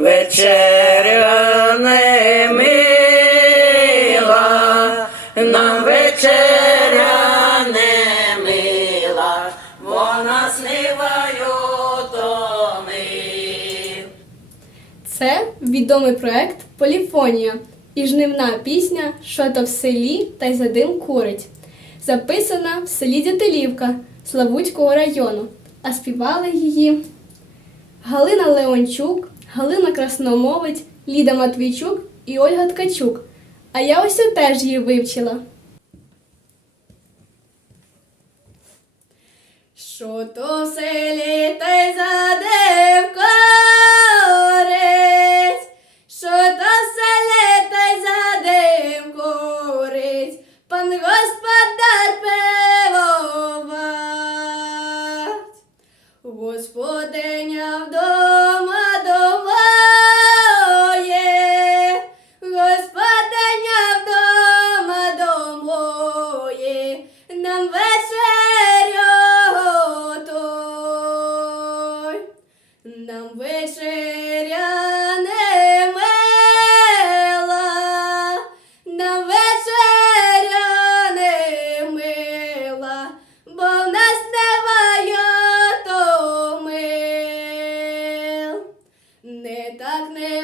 вечеря не мила, нам вечеря не мила, вона сливаю томи. Це відомий проект Поліфонія і жнивна пісня Що то в селі та й за дим курить. Записана в селі Дятелівка Славутського району, а співали її Галина Леончук, Галина Красномовець, Ліда Матвійчук і Ольга Ткачук. А я ось теж її вивчила. Що то селі та й задив корець, що то селі та й задив корець, пан господар Господиня вдома домоє, господиня вдома домоє, нам вечерю той, нам вечеря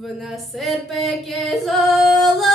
в нас серпеке золо.